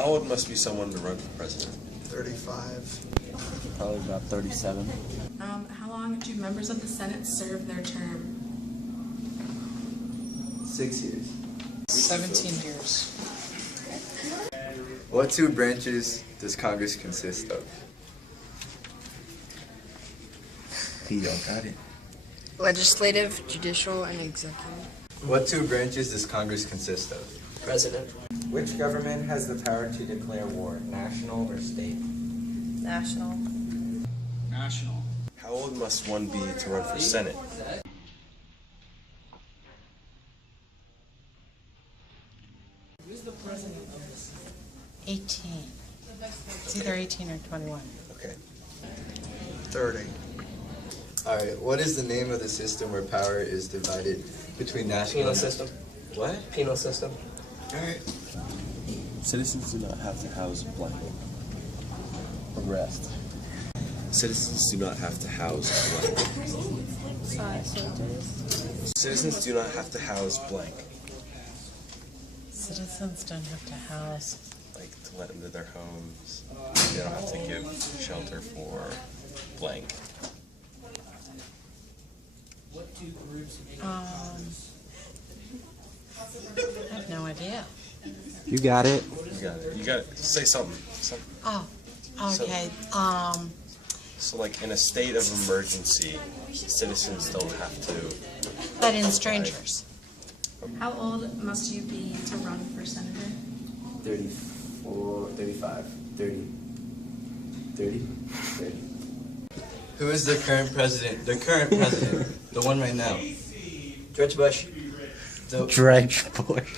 How old must be someone to run for president? 35. Probably about 37. How long do members of the Senate serve their term? 6 years. 17 years. What two branches does Congress consist of? Y'all got it. Legislative, judicial, and executive. What two branches does Congress consist of? President. Which government has the power to declare war, national or state? National. National. How old must one be to run for Senate? Who's the president of this? 18. It's either 18 or 21. Okay. 30. Alright, what is the name of the system where power is divided between national Penal system. What? Penal system. Alright. Citizens do not have to house blank. Arrest. Citizens do not have to house blank. Citizens do not have to house blank. Citizens don't have to house. Like to let into their homes. They don't have to give shelter for blank. What two groups make I have no idea. You got it. You got it. Say something. Oh, okay. So like in a state of emergency, citizens don't have to. Let in strangers. How old must you be to run for senator? 34, 35, 30. 30? 30. Who is the current president? The current president. The one right now. George Bush. Dredge Bush.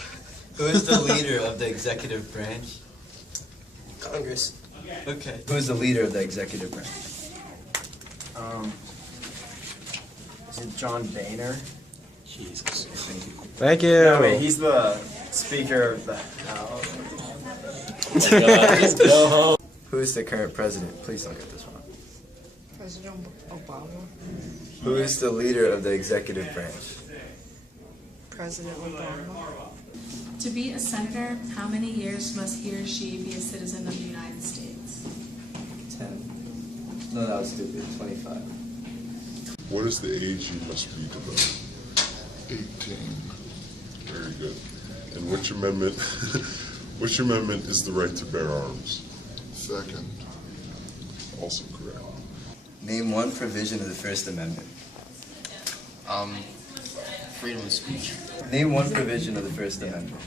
Who is the leader of the executive branch? Congress. Okay. Who is the leader of the executive branch? Is it John Boehner? Jesus. Thank you. Thank you. No, wait, he's the Speaker of the House. Who is the current president? Please don't get this wrong. President Obama. Who is the leader of the executive branch? President Obama. To be a senator, how many years must he or she be a citizen of the United States? 10. No, that was stupid. 25. What is the age you must be to vote? 18. Very good. And which amendment which amendment is the right to bear arms? Second. Also correct. Name one provision of the First Amendment. Freedom of speech. Name one provision of the First Amendment.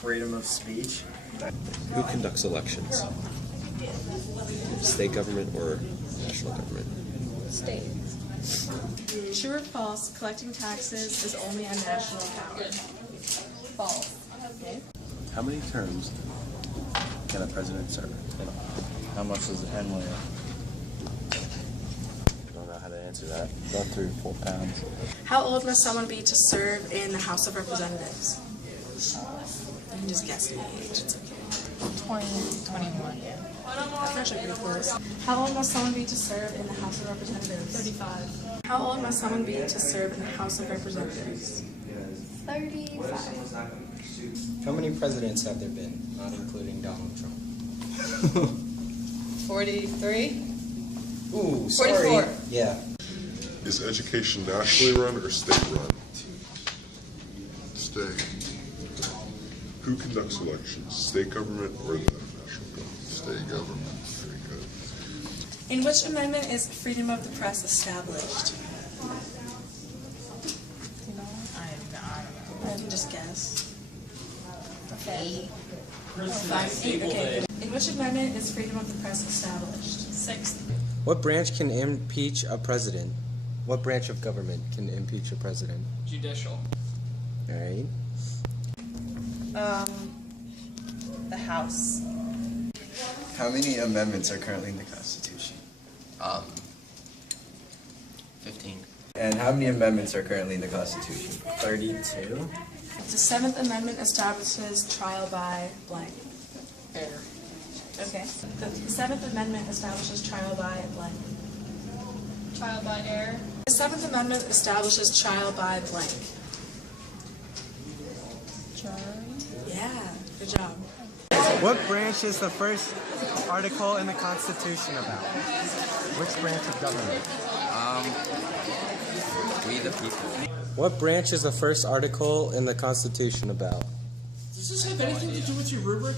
Freedom of speech. Who conducts elections? State government or national government? State. True or false, collecting taxes is only a national power? False. Okay. How many terms can a president serve? How much does it end with? I don't know how to answer that. About 3 or 4 pounds. How old must someone be to serve in the House of Representatives? You can just guess the age, it's okay. 20, 21, yeah. That's actually pretty close. How old must someone be to serve in the House of Representatives? 35. How old must someone be to serve in the House of Representatives? 35. How many presidents have there been, not including Donald Trump? 43. Ooh, sorry. 44. Yeah. Is education nationally run or state run? State. Who conducts elections? State government or the national government? State government. Very good. In which amendment is freedom of the press established? I don't know. I can just guess. Okay. 8. Okay. In which amendment is freedom of the press established? 6th. What branch can impeach a president? What branch of government can impeach a president? judicial? All right. The House. How many amendments are currently in the Constitution? 15. And how many amendments are currently in the Constitution? 32. The 7th Amendment establishes trial by blank. Air. Okay. The 7th Amendment establishes trial by blank. Trial by error. The 7th Amendment establishes trial by blank. Jury. Yeah. Good job. What branch is the first article in the Constitution about? Which branch of government? We the people. What branch is the first article in the Constitution about? Does this have anything to do with your rubric?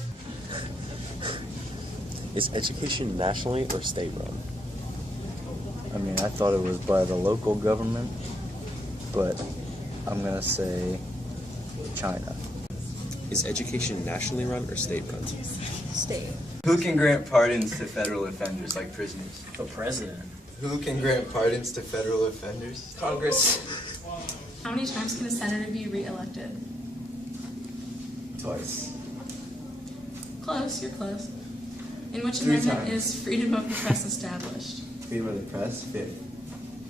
Is education nationally or state run? I mean, I thought it was by the local government, but I'm gonna say China. Is education nationally run or state run? State. Who can grant pardons to federal offenders like prisoners? The president. Who can grant pardons to federal offenders? Congress. How many times can a senator be re-elected? Twice. Close, you're close. In which 3 amendment times. is freedom of the press established? Freedom of the press? Fifth.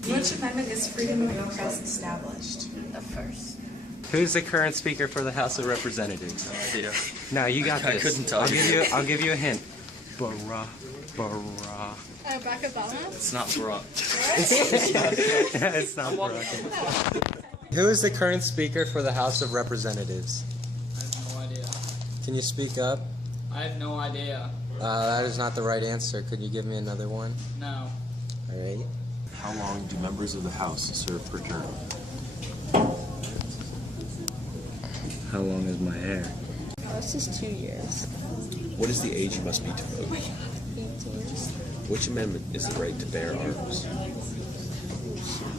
In which amendment is freedom of the press established? The first. Who's the current speaker for the House of Representatives? No, you got I this. couldn't tell you. I'll give you a hint. Barack. Barack Obama? It's not Barack. It's not Barack. Who is the current speaker for the House of Representatives? I have no idea. Can you speak up? I have no idea. That is not the right answer. Could you give me another one? No. All right. How long do members of the House serve per term? How long is my hair? Oh, this is 2 years. What is the age you must be to vote? 18. Which amendment is the right to bear arms?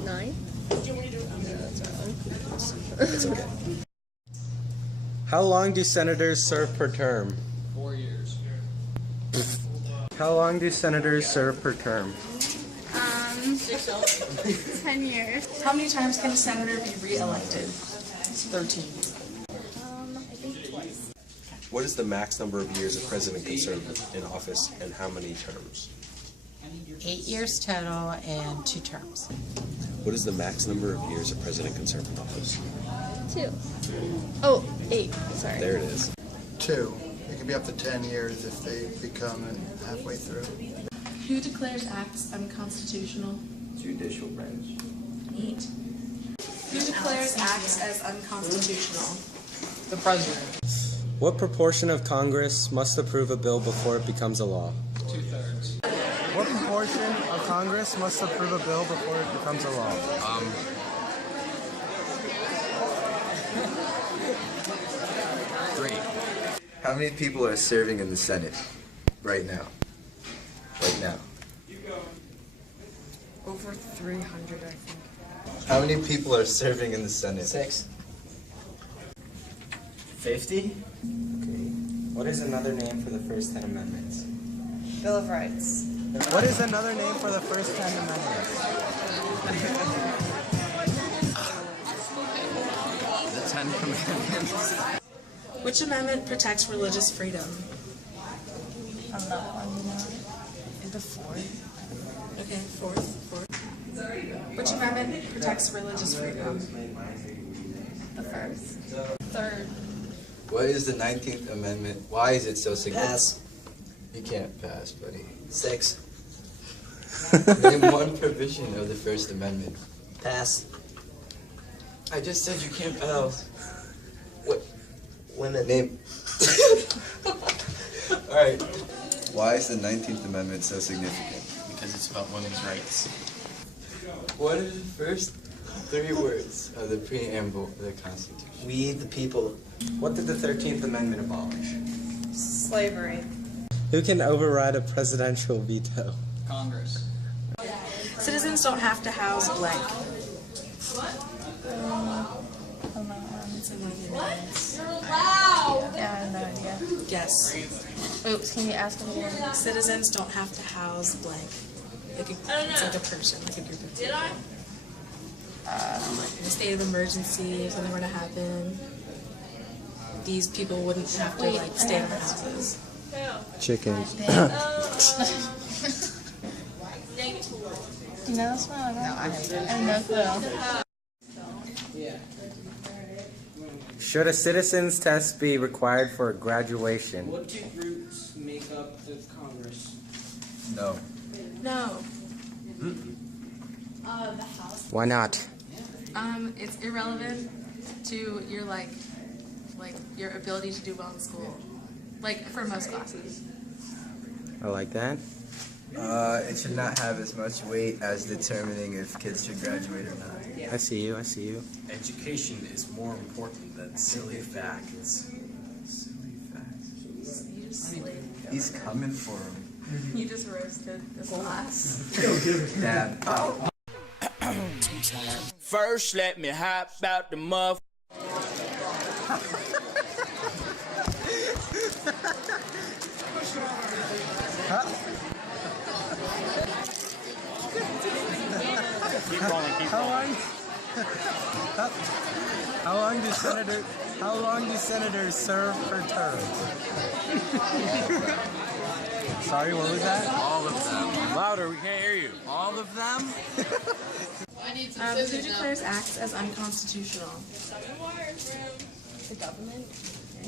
9? It's okay. How long do senators serve per term? 4 years. How long do senators serve per term? 10 years. How many times can a senator be re-elected? 13. I think twice. What is the max number of years a president can serve in office, and how many terms? 8 years total and 2 terms. What is the max number of years a president can serve in office? 2. Oh, 8. Sorry. There it is. 2. It could be up to 10 years if they become halfway through. Who declares acts unconstitutional? Judicial branch. 8. Who declares acts as unconstitutional? The president. What proportion of Congress must approve a bill before it becomes a law? 2/3. What proportion of Congress must approve a bill before it becomes a law? How many people are serving in the Senate right now? Right now. Over 300, I think. How many people are serving in the Senate? 6. 50? What is another name for the first 10 amendments? Bill of Rights. What is another name for the first 10 amendments? The 10 Commandments. Which amendment protects religious freedom? I'm not on the 4th. Okay, fourth. Which amendment protects religious freedom? The first. 3rd. What is the 19th Amendment? Why is it so significant? Pass. You can't pass, buddy. 6. Name one provision of the First Amendment. Pass. I just said you can't pass. What? Women. Name. Alright. Why is the 19th Amendment so significant? Because it's about women's rights. What are the first 3 words of the preamble of the Constitution? We the people. What did the 13th Amendment abolish? Slavery. Who can override a presidential veto? Congress. Citizens don't have to house blank. It's like one of the amendments. Yeah, I have no idea. Guess. Oops, can you ask me again? Citizens don't have to house blank. It's like a person, like a group of people. In a state of emergency, if something were to happen, these people wouldn't have to like stay in their houses. Chickens. Do you know this one? No, I have no clue. Should a citizen's test be required for graduation? What 2 groups make up the Congress? No. No. Why not? It's irrelevant to your like like your ability to do well in school, like for most classes? I like that. It should not have as much weight as determining if kids should graduate or not. I see you. I see you. Education is more important than silly facts. Silly facts. You just slayed. He's coming for him. You just roasted this class. Dad. First, let me hop out the muff. How long do senators serve per term? Sorry, what was that? All of them. Louder, we can't hear you. All of them? Who declares acts as unconstitutional? The government.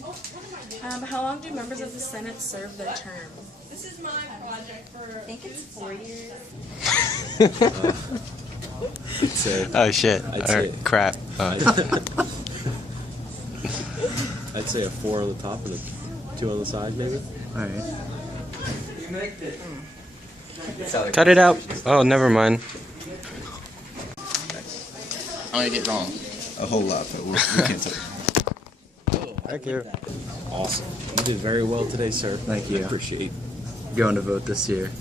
Okay. How long do members of the Senate serve their term? This is my project for. I think it's 4 years. Oh shit! Crap. I'd say a 4 on the top and a 2 on the side, maybe. All right. Cut it out. Oh, never mind. I'm gonna get wrong a whole lot, but we can't tell. Thank you. Awesome. You did very well today, sir. Thank you. I appreciate. Going to vote this year.